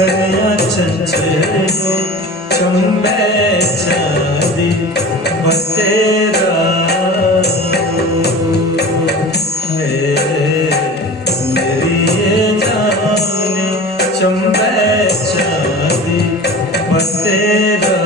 कन्या चंचलो चंबे चांदी बतेरा है मेरी ये जाने चंबे चांदी बतेरा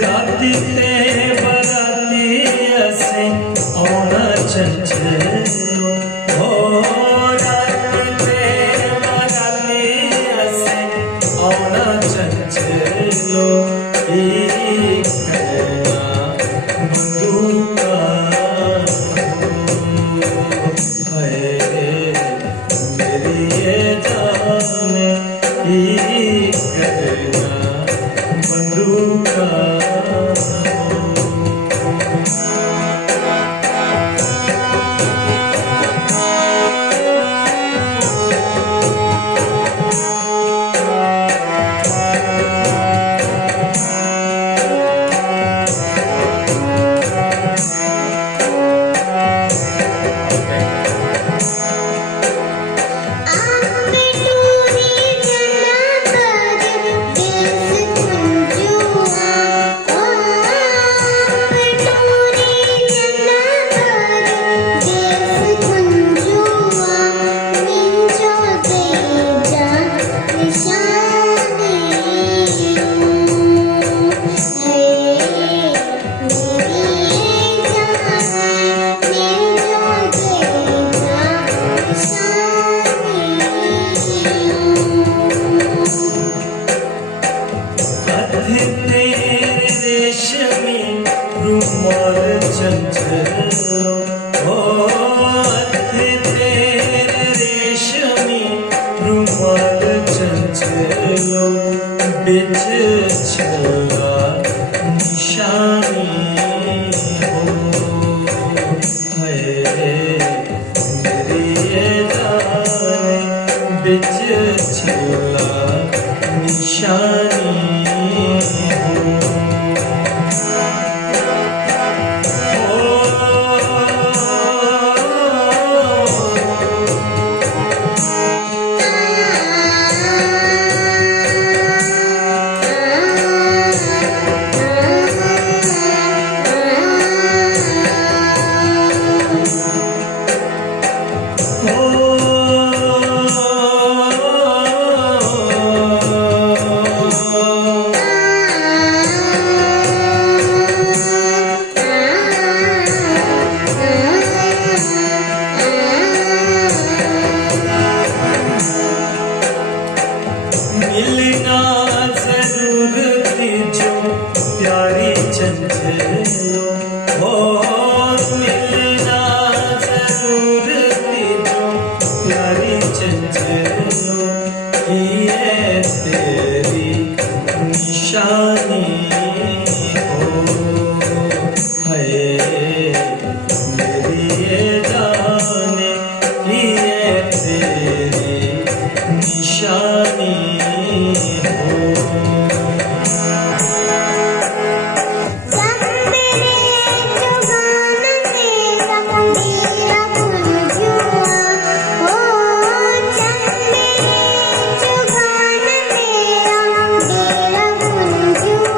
राती ते बराती असे औना चंचलो हो राती ते बराती असे औना चंचलो एक करना बंदूका है मेरी ये जाने एक करना बंदूका रुमाल चंचलो हो तेरे रेशमी रुमाल चंचलो बिच छला निशानी हो है मेरी ये जाने बिच छला निशानी मिलना जरूर जो प्यारी चंचलो हो मिलना जरूर जो प्यारी चंचलो ये तेरी निशानी हो है मेरी ये जाने ये तेरी निशानी you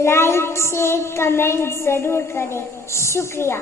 लाइक शेयर कमेंट जरूर करें। शुक्रिया।